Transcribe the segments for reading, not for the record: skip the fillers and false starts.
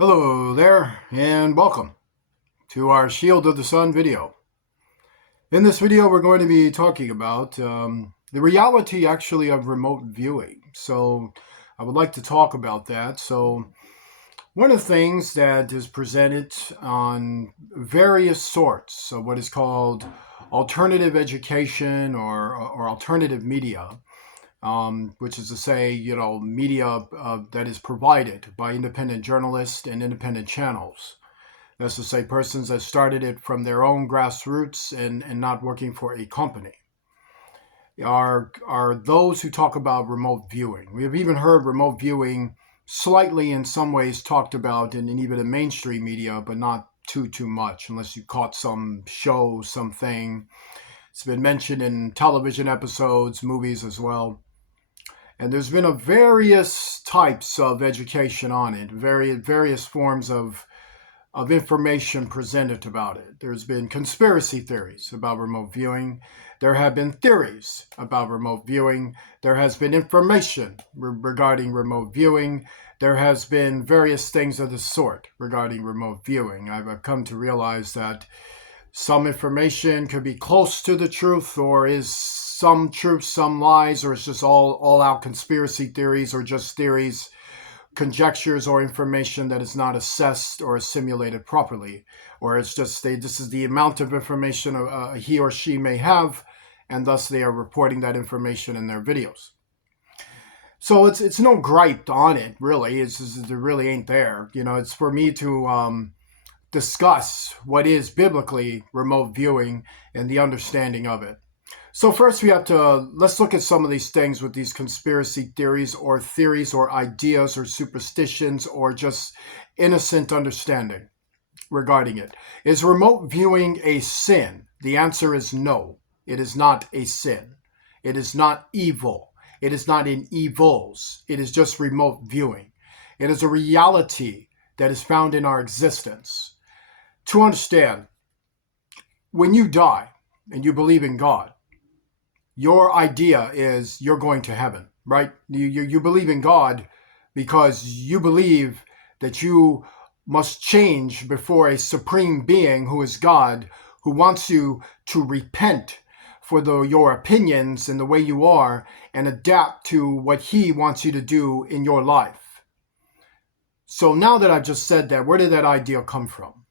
Hello there, and welcome to our Shield of the Sun video. In this video, we're going to be talking about the reality actually of remote viewing. So I would like to talk about that. So one of the things that is presented on various sorts of what is called alternative education or alternative media, which is to say, media that is provided by independent journalists and independent channels. That's to say, persons that started it from their own grassroots and not working for a company. Are those who talk about remote viewing. We have even heard remote viewing slightly in some ways talked about in even the mainstream media, but not too much, unless you caught some show, something. It's been mentioned in television episodes, movies as well. And there's been various types of education on it, various forms of information presented about it. There's been conspiracy theories about remote viewing. There have been theories about remote viewing. There has been information regarding remote viewing. There has been various things of the sort regarding remote viewing. I've come to realize that some information could be close to the truth, or is some truth, some lies, or it's just all out conspiracy theories, or just theories, conjectures, or information that is not assessed or assimilated properly, or it's just this is the amount of information he or she may have, and thus they are reporting that information in their videos. So it's no gripe on it, really. It's just, it really ain't there. It's for me to discuss what is biblically remote viewing and the understanding of it. So first let's look at some of these things with these conspiracy theories or ideas or superstitions or just innocent understanding regarding it. Is remote viewing a sin? The answer is no. It is not a sin. It is not evil. It is not in evils. It is just remote viewing. It is a reality that is found in our existence. To understand, when you die and you believe in God, your idea is you're going to heaven, right? You believe in God because you believe that you must change before a supreme being who is God, who wants you to repent for your opinions and the way you are and adapt to what he wants you to do in your life. So now that I've just said that, where did that idea come from?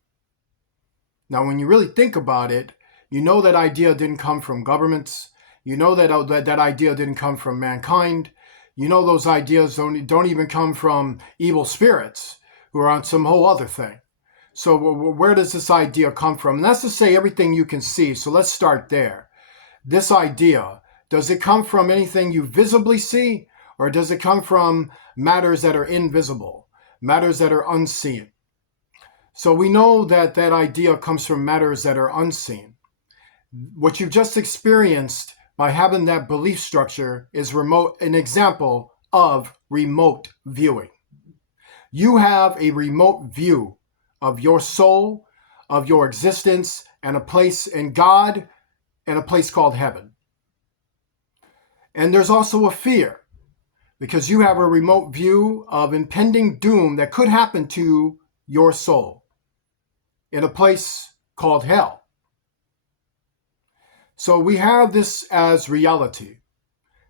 Now, when you really think about it, you know that idea didn't come from governments. You know that idea didn't come from mankind. You know those ideas don't even come from evil spirits who are on some whole other thing. So where does this idea come from? And that's to say everything you can see. So let's start there. This idea, does it come from anything you visibly see? Or does it come from matters that are invisible, matters that are unseen? So we know that idea comes from matters that are unseen. What you've just experienced by having that belief structure is an example of remote viewing. You have a remote view of your soul, of your existence, and a place in God, and a place called heaven. And there's also a fear, because you have a remote view of impending doom that could happen to your soul in a place called hell. So we have this as reality,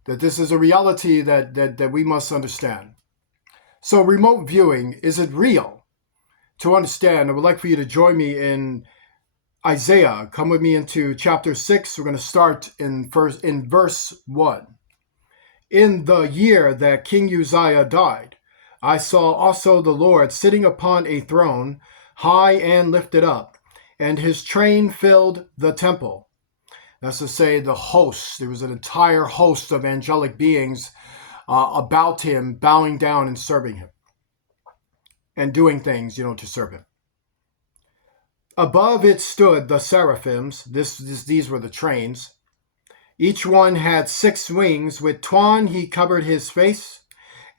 that this is a reality that we must understand. So remote viewing, is it real? To understand, I would like for you to join me in Isaiah. Come with me into chapter 6. We're going to start in verse 1. In the year that King Uzziah died, I saw also the Lord sitting upon a throne, high and lifted up, and his train filled the temple. That's to say, the host. There was an entire host of angelic beings about him, bowing down and serving him, and doing things, to serve him. Above it stood the seraphims. These were the trains. Each one had 6 wings. With 'twan he covered his face,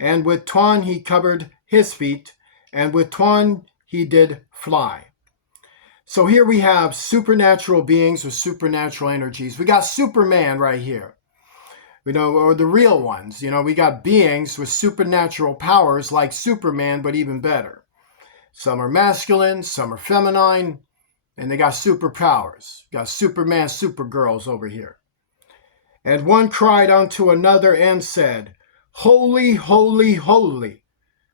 and with 'twan he covered his feet, and with 'twan he did fly. So here we have supernatural beings with supernatural energies. We got Superman right here, or the real ones. We got beings with supernatural powers like Superman, but even better. Some are masculine, some are feminine, and they got superpowers. Got Superman, Supergirls over here. And one cried unto another and said, Holy, holy, holy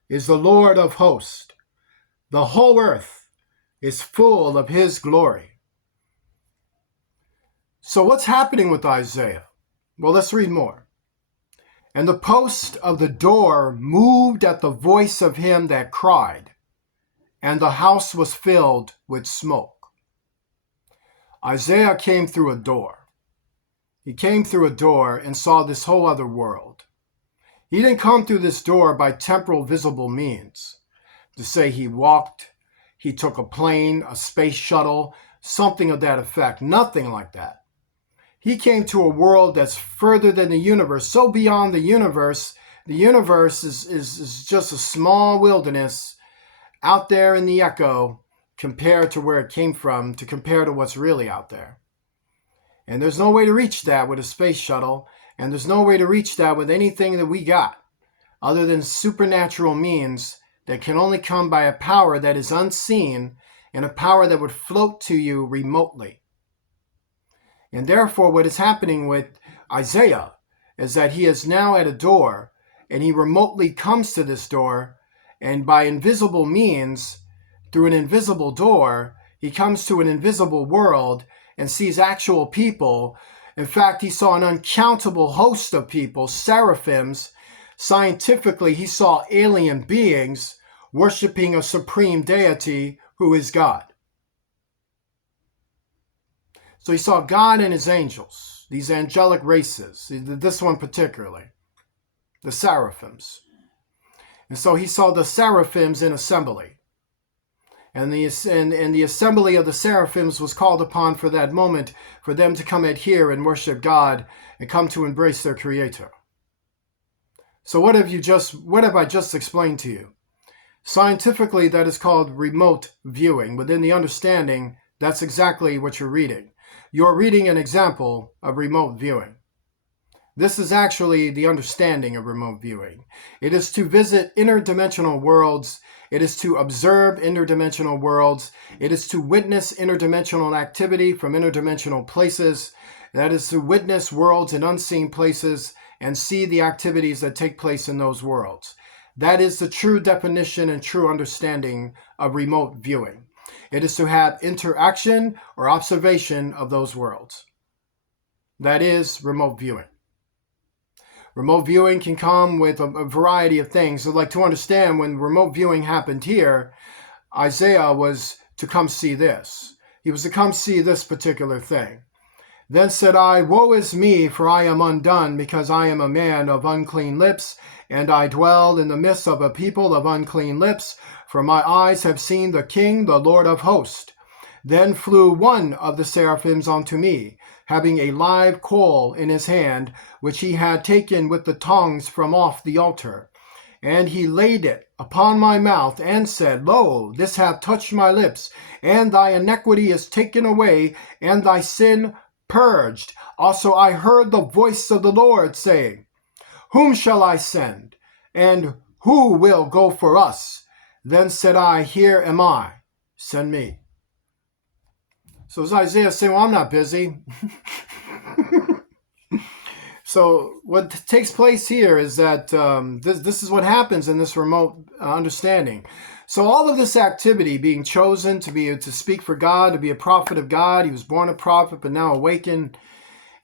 is the Lord of hosts. The whole earth is full of his glory. So what's happening with Isaiah? Well, let's read more. And the post of the door moved at the voice of him that cried, and the house was filled with smoke. Isaiah came through a door. He came through a door and saw this whole other world. He didn't come through this door by temporal visible means. To say he walked, he took a plane, a space shuttle, something of that effect. Nothing like that. He came to a world that's further than the universe, so beyond the universe is just a small wilderness out there in the echo compared to where it came from, to compare to what's really out there. And there's no way to reach that with a space shuttle, and there's no way to reach that with anything that we got, other than supernatural means that can only come by a power that is unseen and a power that would float to you remotely. And therefore, what is happening with Isaiah is that he is now at a door, and he remotely comes to this door, and by invisible means, through an invisible door, he comes to an invisible world and sees actual people. In fact, he saw an uncountable host of people, seraphims. Scientifically, he saw alien beings worshiping a supreme deity who is God. So he saw God and his angels, these angelic races, this one particularly, the seraphims. And so he saw the seraphims in assembly. And the assembly of the seraphims was called upon for that moment for them to come adhere and worship God and come to embrace their Creator. So what have I just explained to you? Scientifically, that is called remote viewing. Within the understanding, that's exactly what you're reading. You're reading an example of remote viewing. This is actually the understanding of remote viewing. It is to visit interdimensional worlds. It is to observe interdimensional worlds. It is to witness interdimensional activity from interdimensional places. That is to witness worlds in unseen places and see the activities that take place in those worlds. That is the true definition and true understanding of remote viewing. It is to have interaction or observation of those worlds. That is remote viewing. Remote viewing can come with a variety of things. So like to understand, when remote viewing happened here, Isaiah was to come see this. He was to come see this particular thing. Then said I, Woe is me, for I am undone, because I am a man of unclean lips, and I dwell in the midst of a people of unclean lips, for my eyes have seen the King, the Lord of hosts. Then flew one of the seraphims unto me, having a live coal in his hand, which he had taken with the tongs from off the altar. And he laid it upon my mouth, and said, Lo, this hath touched my lips, and thy iniquity is taken away, and thy sin purged. Also I heard the voice of the Lord saying, Whom shall I send? And who will go for us? Then said I, Here am I, send me. So as Isaiah saying, well, I'm not busy. So what takes place here is that this is what happens in this remote understanding. So all of this activity, being chosen to speak for God, to be a prophet of God, he was born a prophet, but now awakened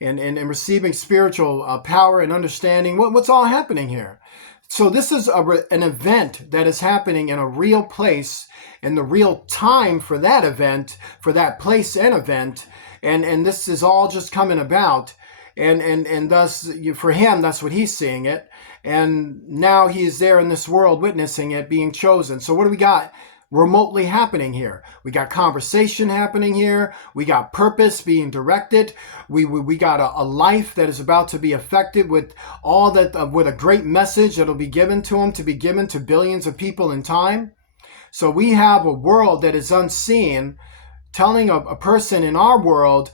and receiving spiritual power and understanding. What's all happening here? So this is an event that is happening in a real place, in the real time for that event, for that place and event, and this is all just coming about, and thus for him, that's what he's seeing it, and now he's there in this world witnessing it, being chosen. So what do we got remotely happening here? We got conversation happening here. We got purpose being directed. We got a life that is about to be affected with all that, with a great message that'll be given to him, to be given to billions of people in time. So we have a world that is unseen, telling a person in our world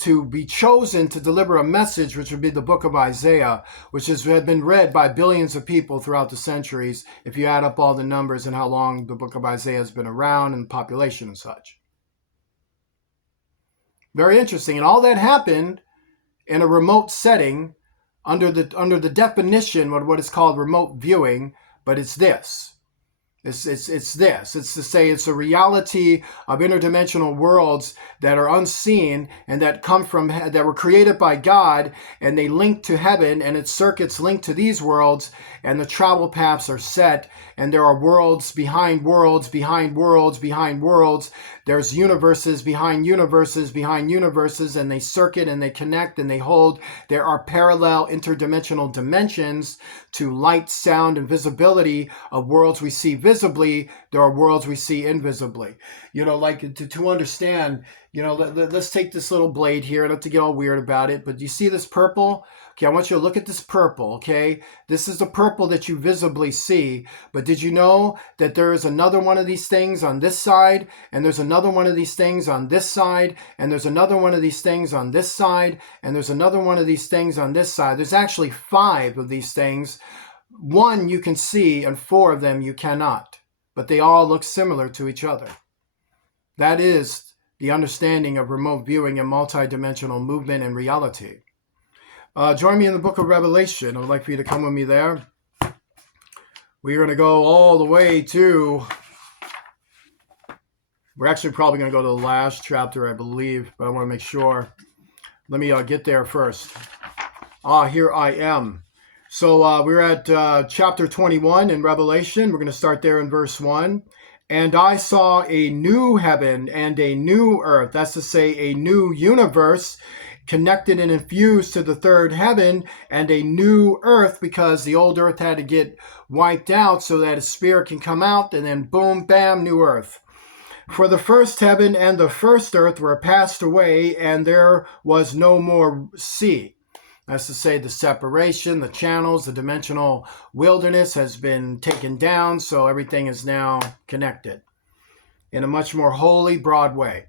to be chosen to deliver a message, which would be the book of Isaiah, which had been read by billions of people throughout the centuries, if you add up all the numbers and how long the book of Isaiah has been around and population and such. Very interesting. And all that happened in a remote setting under the definition of what is called remote viewing, but it's this. It's this. It's to say it's a reality of interdimensional worlds that are unseen and that come from, that were created by God, and they link to heaven, and its circuits link to these worlds, and the travel paths are set, and there are worlds behind worlds, behind worlds, behind worlds. There's universes behind universes, behind universes, and they circuit and they connect and they hold. There are parallel interdimensional dimensions to light, sound, and visibility of worlds we see visibly. There are worlds we see invisibly. You know, like to understand, you know, let's take this little blade here, not to get all weird about it, but you see this purple? Okay, I want you to look at this purple, okay? This is the purple that you visibly see, but did you know that there is another one of these things on this side, and there's another one of these things on this side, and there's another one of these things on this side, and there's another one of these things on this side? There's actually 5 of these things. 1 you can see, and 4 of them you cannot, but they all look similar to each other. That is the understanding of remote viewing and multidimensional movement and reality. Join me in the book of Revelation. I would like for you to come with me there. We're going to go all the way to, we're actually probably going to go to the last chapter, I believe, but I want to make sure. Let me get there first. Here I am. So we're at chapter 21 in Revelation. We're going to start there in verse 1. And I saw a new heaven and a new earth. That's to say, a new universe connected and infused to the third heaven, and a new earth, because the old earth had to get wiped out so that a spirit can come out, and then boom, bam, new earth. For the first heaven and the first earth were passed away, and there was no more sea. That's to say, the separation, the channels, the dimensional wilderness has been taken down, so everything is now connected in a much more holy, broad way.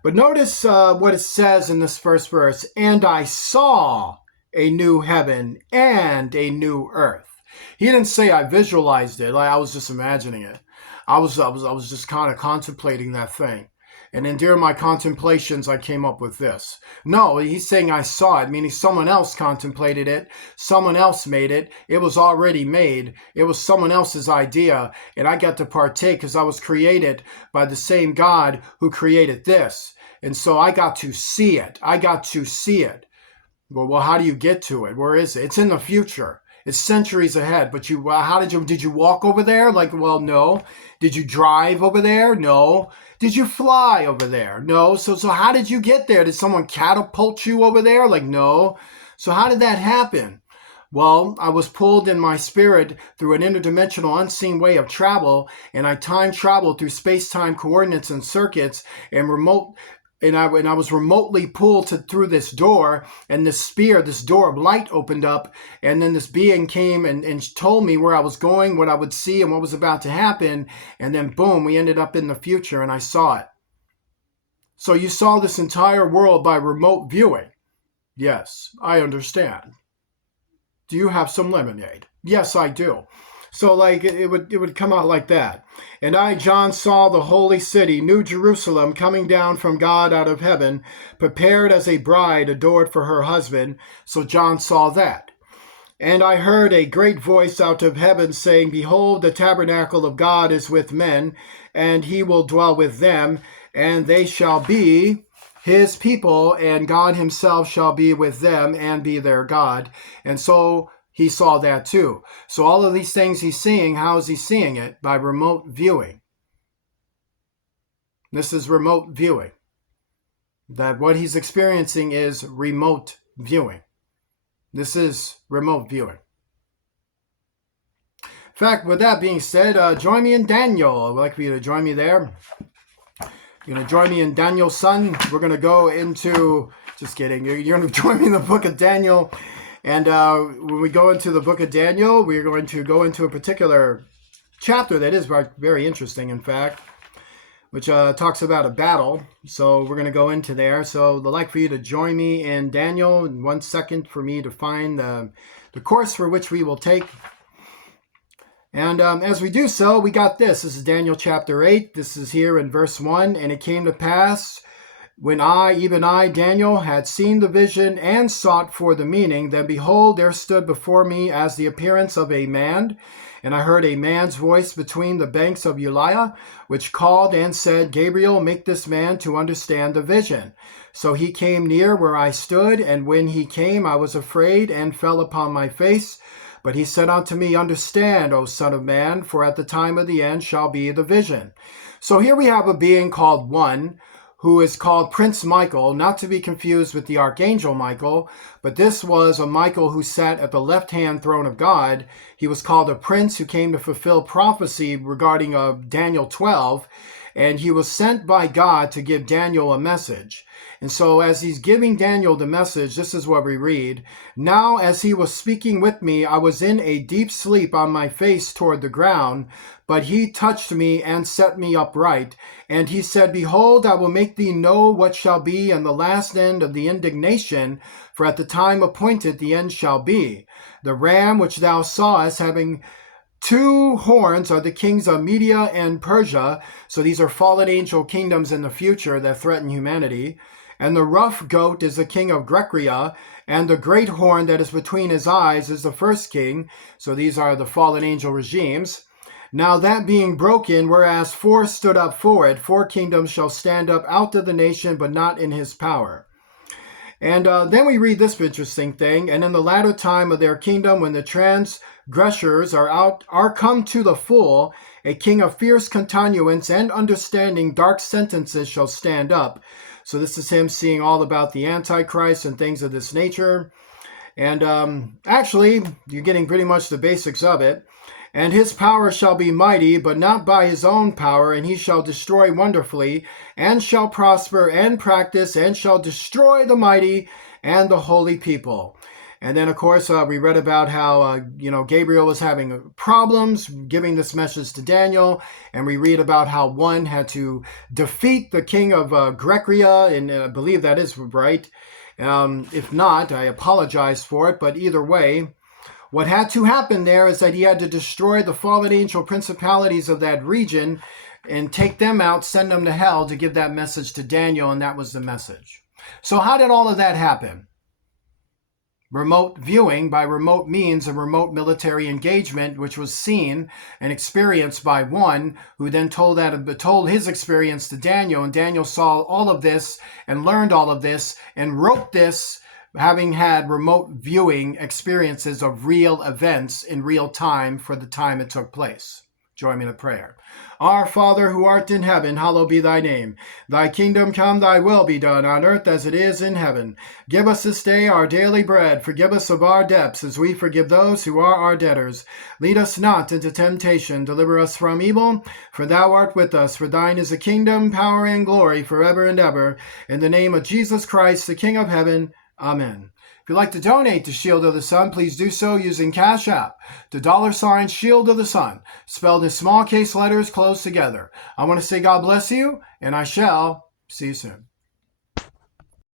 But notice what it says in this first verse. And I saw a new heaven and a new earth. He didn't say I visualized it. I was just imagining it. I was just kind of contemplating that thing. And then during my contemplations, I came up with this. No, he's saying I saw it, meaning someone else contemplated it. Someone else made it. It was already made. It was someone else's idea. And I got to partake because I was created by the same God who created this. And so I got to see it. I got to see it. Well, how do you get to it? Where is it? It's in the future. It's centuries ahead. But how did you walk over there? Like, well, no. Did you drive over there? No. Did you fly over there? No. So how did you get there? Did someone catapult you over there? Like, no. So how did that happen? Well, I was pulled in my spirit through an interdimensional unseen way of travel, and I time traveled through space-time coordinates and circuits and I was remotely pulled through this door, and this door of light opened up, and then this being came and told me where I was going, what I would see, and what was about to happen, and then boom, we ended up in the future, and I saw it. So you saw this entire world by remote viewing. Yes, I understand. Do you have some lemonade? Yes, I do. So like it would come out like that. And I, John, saw the holy city, New Jerusalem, coming down from God out of heaven, prepared as a bride adored for her husband. So John saw that. And I heard a great voice out of heaven saying, Behold, the tabernacle of God is with men, and he will dwell with them, and they shall be his people, and God himself shall be with them and be their God. And so he saw that too. So all of these things he's seeing, how is he seeing it? By remote viewing. This is remote viewing. That what he's experiencing is remote viewing. This is remote viewing. In fact, with that being said, join me in Daniel. I'd like for you to join me there. You're going to join me in Daniel's son. We're going to go into, just kidding, you're going to join me in the book of Daniel. And when we go into the book of Daniel, we're going to go into a particular chapter that is very interesting, in fact. which talks about a battle. So we're going to go into there. So I'd like for you to join me in Daniel in 1 second for me to find the course for which we will take. And as we do so, we got this. This is Daniel chapter 8. This is here in verse 1. And it came to pass, when I, even I, Daniel, had seen the vision and sought for the meaning, then behold, there stood before me as the appearance of a man. And I heard a man's voice between the banks of Ulai, which called and said, Gabriel, make this man to understand the vision. So he came near where I stood, and when he came, I was afraid and fell upon my face. But he said unto me, Understand, O Son of Man, for at the time of the end shall be the vision. So here we have a being called One, who is called Prince Michael, not to be confused with the Archangel Michael, but this was a Michael who sat at the left-hand throne of God. He was called a prince who came to fulfill prophecy regarding Daniel 12, and he was sent by God to give Daniel a message. And so as he's giving Daniel the message, this is what we read. Now as he was speaking with me, I was in a deep sleep on my face toward the ground, but he touched me and set me upright. And he said, Behold, I will make thee know what shall be in the last end of the indignation, for at the time appointed the end shall be. The ram which thou sawest having 2 horns are the kings of Media and Persia. So these are fallen angel kingdoms in the future that threaten humanity. And the rough goat is the king of Grekria, and the great horn that is between his eyes is the first king. So these are the fallen angel regimes. Now that being broken, whereas 4 stood up for it, 4 kingdoms shall stand up out of the nation, but not in his power. And then we read this interesting thing. And in the latter time of their kingdom, when the transgressors are come to the full, a king of fierce continuance and understanding dark sentences shall stand up. So this is him seeing all about the Antichrist and things of this nature. And actually, you're getting pretty much the basics of it. And his power shall be mighty, but not by his own power, and he shall destroy wonderfully, and shall prosper and practice, and shall destroy the mighty and the holy people. And then, of course, we read about how, Gabriel was having problems giving this message to Daniel. And we read about how One had to defeat the king of Grekria, and I believe that is right. If not, I apologize for it. But either way, what had to happen there is that he had to destroy the fallen angel principalities of that region and take them out, send them to hell to give that message to Daniel. And that was the message. So how did all of that happen? Remote viewing, by remote means, a remote military engagement, which was seen and experienced by One, who then told his experience to Daniel, and Daniel saw all of this and learned all of this and wrote this, having had remote viewing experiences of real events in real time for the time it took place. Join me in a prayer. Our Father, who art in heaven, hallowed be thy name. Thy kingdom come, thy will be done, on earth as it is in heaven. Give us this day our daily bread. Forgive us of our debts, as we forgive those who are our debtors. Lead us not into temptation. Deliver us from evil. For thou art with us. For thine is the kingdom, power, and glory, forever and ever. In the name of Jesus Christ, the King of heaven. Amen. If you'd like to donate to Shield of the Sun, please do so using Cash App to $ Shield of the Sun, spelled in small case letters closed together. I want to say God bless you, and I shall see you soon.